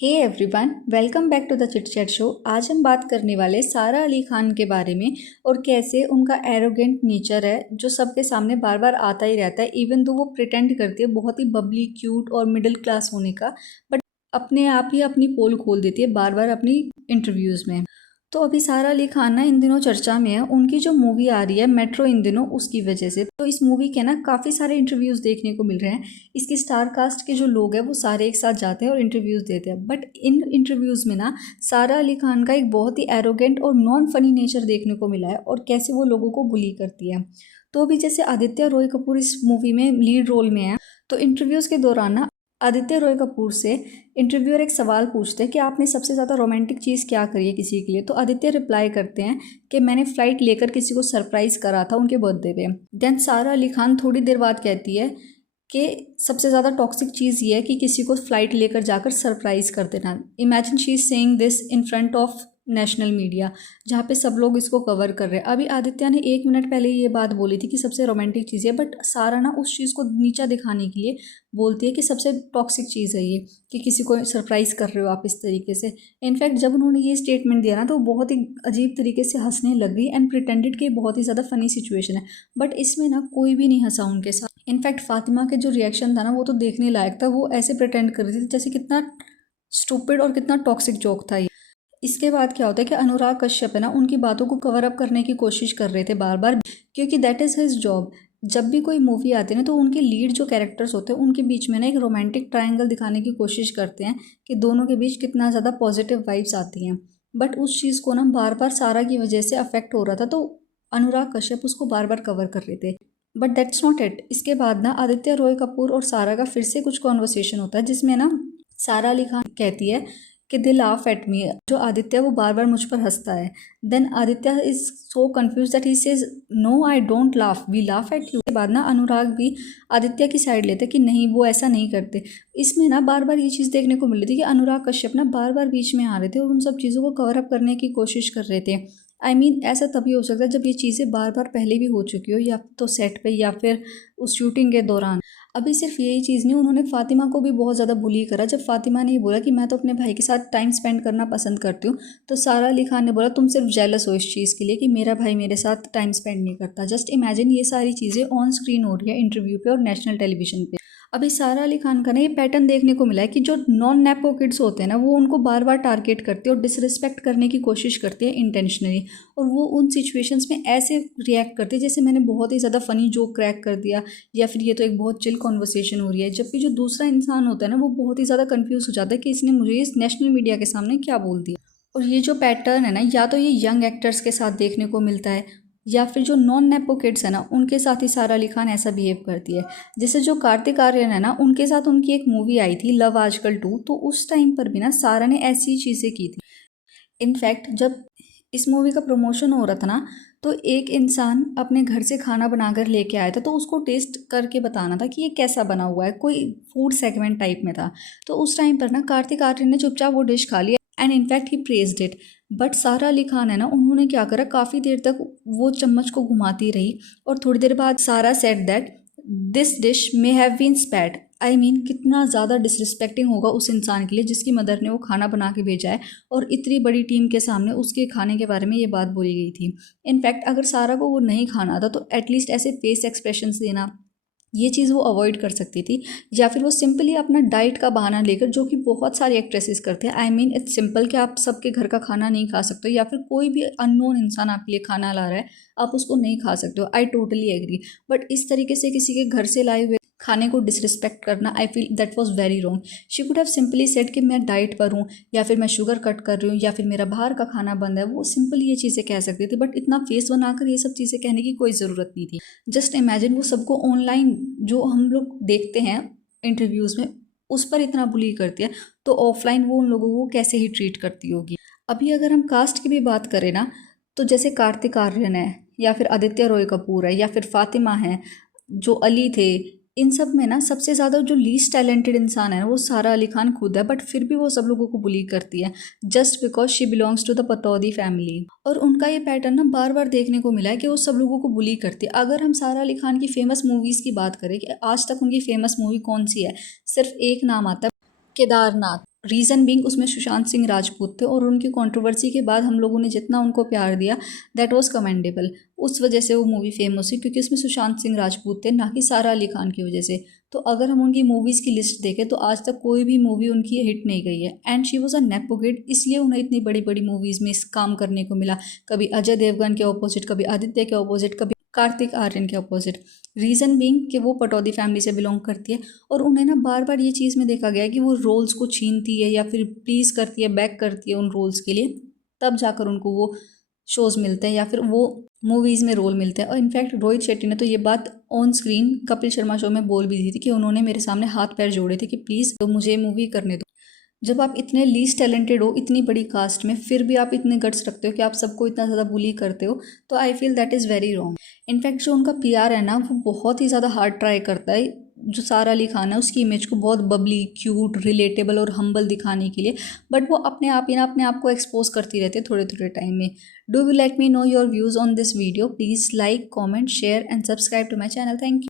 Hey everyone, welcome back to the chit chat show. आज हम बात करने वाले सारा अली खान के बारे में और कैसे उनका एरोगेंट नेचर है जो सबके सामने बार बार आता ही रहता है। इवन तो वो प्रिटेंड करती है बहुत ही बबली, क्यूट और मिडिल क्लास होने का, बट अपने आप ही अपनी पोल खोल देती है बार बार अपनी इंटरव्यूज़ में। तो अभी सारा अली खान ना इन दिनों चर्चा में है। उनकी जो मूवी आ रही है मेट्रो इन दिनों, उसकी वजह से तो इस मूवी के ना काफ़ी सारे इंटरव्यूज़ देखने को मिल रहे हैं। इसकी स्टार कास्ट के जो लोग हैं वो सारे एक साथ जाते हैं और इंटरव्यूज़ देते हैं, बट इन इंटरव्यूज़ में ना सारा अली खान का एक बहुत ही एरोगेंट और नॉन फनी नेचर देखने को मिला है और कैसे वो लोगों को बुली करती है। तो अभी जैसे आदित्य रॉय कपूर इस मूवी में लीड रोल में है, तो इंटरव्यूज़ के दौरान ना आदित्य रॉय कपूर से इंटरव्यूअर एक सवाल पूछते हैं कि आपने सबसे ज़्यादा रोमांटिक चीज़ क्या करी है किसी के लिए। तो आदित्य रिप्लाई करते हैं कि मैंने फ़्लाइट लेकर किसी को सरप्राइज़ करा था उनके बर्थडे पे। देन सारा अली खान थोड़ी देर बाद कहती है कि सबसे ज़्यादा टॉक्सिक चीज़ ये है कि किसी को फ़्लाइट लेकर जाकर सरप्राइज़ कर देना। Imagine she is saying this in front of national media, जहाँ पे सब लोग इसको कवर कर रहे हैं। अभी आदित्य ने 1 मिनट पहले ये बात बोली थी कि सबसे रोमांटिक चीज़ है, बट सारा ना उस चीज़ को नीचा दिखाने के लिए बोलती है कि सबसे टॉक्सिक चीज़ है ये कि किसी को सरप्राइज़ कर रहे हो आप इस तरीके से। इनफैक्ट जब उन्होंने ये स्टेटमेंट दिया ना तो बहुत ही अजीब तरीके से हंसने लग गई एंड प्रिटेंडेड कि बहुत ही ज़्यादा फनी सिचुएशन है, बट इसमें ना कोई भी नहीं हंसा उनके साथ। इनफैक्ट फातिमा के जो रिएक्शन था ना वो तो देखने लायक था। वो ऐसे प्रिटेंड कर रही थी जैसे कितना स्टूपिड और कितना टॉक्सिक जोक था ये। इसके बाद क्या होता है कि अनुराग कश्यप है ना उनकी बातों को कवर अप करने की कोशिश कर रहे थे बार बार, क्योंकि दैट इज़ हिज जॉब। जब भी कोई मूवी आती है ना तो उनके लीड जो कैरेक्टर्स होते हैं उनके बीच में ना एक रोमांटिक ट्रायंगल दिखाने की कोशिश करते हैं कि दोनों के बीच कितना ज़्यादा पॉजिटिव वाइब्स आती हैं। बट उस चीज़ को ना बार बार सारा की वजह से अफेक्ट हो रहा था, तो अनुराग कश्यप उसको बार बार कवर कर रहे थे। But that's not it. इसके बाद ना आदित्य रॉय कपूर और सारा का फिर से कुछ कॉन्वर्सेशन होता है जिसमें ना सारा अली खान कहती है कि दे लाफ एट मी, जो आदित्य वो बार बार मुझ पर हंसता है। Then Aditya is so confuse that he says no I don't laugh, we laugh at you. के बाद ना अनुराग भी आदित्य की साइड लेते कि नहीं वो ऐसा नहीं करते। इसमें ना बार बार ये चीज़ देखने को मिल रही थी कि अनुराग कश्यप ना बार बार बीच में आ रहे थे और उन सब चीज़ों को कवर अप करने की कोशिश कर रहे थे। आई मीन ऐसा तभी हो सकता है जब ये चीज़ें बार बार पहले भी हो चुकी हो, या तो सेट पे या फिर उस शूटिंग के दौरान। अभी सिर्फ यही चीज़ नहीं, उन्होंने फातिमा को भी बहुत ज़्यादा बुली करा। जब फातिमा ने ये बोला कि मैं तो अपने भाई के साथ टाइम स्पेंड करना पसंद करती हूँ, तो सारा अली खान ने बोला तुम सिर्फ जेलस हो इस चीज़ के लिए कि मेरा भाई मेरे साथ टाइम स्पेंड नहीं करता। जस्ट इमेजिन ये सारी चीज़ें ऑन स्क्रीन हो रही है इंटरव्यू पे और नेशनल टेलीविजन पे। अभी सारा अली खान का ना ये पैटर्न देखने को मिला है कि जो नॉन नेपो किड्स होते हैं ना वो उनको बार बार टारगेट करते हैं और डिसरिस्पेक्ट करने की कोशिश करते हैं इंटेंशनली, और वो उन सिचुएशंस में ऐसे रिएक्ट करते हैं जैसे मैंने बहुत ही ज़्यादा फ़नी जोक क्रैक कर दिया, या फिर ये तो एक बहुत चिल कॉन्वर्सेशन हो रही है। जबकि जो दूसरा इंसान होता है ना वो बहुत ही ज़्यादा कन्फ्यूज़ हो जाता है कि इसने मुझे इस नेशनल मीडिया के सामने क्या बोल दिया। और ये जो पैटर्न है ना, या तो ये यंग एक्टर्स के साथ देखने को मिलता है या फिर जो नॉन नेपो किड्स है ना उनके साथ ही सारा अली खान ऐसा बिहेव करती है। जैसे जो कार्तिक आर्यन है ना उनके साथ उनकी एक मूवी आई थी लव आजकल 2, तो उस टाइम पर भी ना सारा ने ऐसी चीज़ें की थी। इनफैक्ट जब इस मूवी का प्रमोशन हो रहा था ना तो एक इंसान अपने घर से खाना बनाकर लेके आया था, तो उसको टेस्ट करके बताना था कि ये कैसा बना हुआ है, कोई फूड सेगमेंट टाइप में था। तो उस टाइम पर ना कार्तिक आर्यन ने चुपचाप वो डिश खा लिया and in fact he praised it. But सारा अली खान है ना उन्होंने क्या करा, काफ़ी देर तक वो चम्मच को घुमाती रही और थोड़ी देर बाद Sara said that this dish may have been spat. I mean कितना ज़्यादा डिसरिस्पेक्टिंग होगा उस इंसान के लिए जिसकी मदर ने वो खाना बना के भेजा है और इतनी बड़ी टीम के सामने उसके खाने के बारे में ये बात बोली गई थी। इनफैक्ट अगर सारा को वो नहीं खाना था तो एटलीस्ट ऐसे फेस एक्सप्रेशंस देना, ये चीज़ वो अवॉइड कर सकती थी। या फिर वो सिंपली अपना डाइट का बहाना लेकर, जो कि बहुत सारी एक्ट्रेसेस करते हैं, आई मीन इट्स सिंपल कि आप सबके घर का खाना नहीं खा सकते हो या फिर कोई भी अननोन इंसान आपके लिए खाना ला रहा है आप उसको नहीं खा सकते हो। आई टोटली एग्री, बट इस तरीके से किसी के घर से लाए हुए खाने को डिसरिस्पेक्ट करना, I feel that was very wrong. She could have simply said कि मैं डाइट पर हूँ या फिर मैं शुगर कट कर रही हूँ या फिर मेरा बाहर का खाना बंद है। वो सिंपली ये चीज़ें कह सकती थी, बट इतना फेस बनाकर ये सब चीज़ें कहने की कोई ज़रूरत नहीं थी। जस्ट इमेजिन वो सबको ऑनलाइन जो हम लोग देखते हैं इंटरव्यूज़ में उस पर इतना बुली करती है, तो ऑफलाइन वो उन लोगों को कैसे ही ट्रीट करती होगी। अभी अगर हम कास्ट की भी बात करें ना, तो जैसे कार्तिक आर्यन है या फिर आदित्य रॉय कपूर है या फिर फातिमा है, जो अली थे, इन सब में ना सबसे ज़्यादा जो लीस्ट टैलेंटेड इंसान है वो सारा अली खान खुद है। बट फिर भी वो सब लोगों को बुली करती है just because she belongs to the Pataudi family. और उनका ये पैटर्न ना बार बार देखने को मिला है कि वो सब लोगों को बुली करती है। अगर हम सारा अली खान की फेमस मूवीज़ की बात करें कि आज तक उनकी फेमस मूवी कौन सी है, सिर्फ एक नाम आता है, केदारनाथ। रीज़न बीइंग उसमें सुशांत सिंह राजपूत थे और उनकी कंट्रोवर्सी के बाद हम लोगों ने जितना उनको प्यार दिया दैट वाज कमेंडेबल। उस वजह से वो मूवी फेमस हुई क्योंकि उसमें सुशांत सिंह राजपूत थे, ना कि सारा अली खान की वजह से। तो अगर हम उनकी मूवीज़ की लिस्ट देखें तो आज तक कोई भी मूवी उनकी हिट नहीं गई है। And she was a nepo kid, इसलिए उन्हें इतनी बड़ी बड़ी मूवीज़ में काम करने को मिला। कभी अजय देवगन के ऑपोजिट, कभी आदित्य के ऑपोजिट, कभी कार्तिक आर्यन के ऑपोजिट। रीज़न बीइंग कि वो पटौदी फैमिली से बिलोंग करती है और उन्हें ना बार बार ये चीज़ में देखा गया है कि वो रोल्स को छीनती है या फिर प्लीज़ करती है, बैक करती है उन रोल्स के लिए, तब जाकर उनको वो शोज़ मिलते हैं या फिर वो मूवीज़ में रोल मिलते हैं। और इनफैक्ट रोहित शेट्टी ने तो ये बात on screen Kapil Sharma show में बोल भी दी थी कि उन्होंने मेरे सामने हाथ पैर जोड़े थे कि प्लीज़ तो मुझे मूवी करने दो। जब आप इतने लीस्ट टैलेंटेड हो इतनी बड़ी कास्ट में, फिर भी आप इतने गट्स रखते हो कि आप सबको इतना ज़्यादा बुली करते हो, तो I feel that is very wrong. In fact जो उनका पीआर है ना, वो बहुत ही ज़्यादा हार्ड ट्राई करता है जो सारा अली खान है उसकी इमेज को बहुत बबली, क्यूट, रिलेटेबल और हम्बल दिखाने के लिए, बट वो अपने आप ही ना अपने आप को एक्सपोज करती रहती है थोड़े थोड़े टाइम में। Do you let me know your views on this video? Please like, comment, share and subscribe to my channel. Thank you.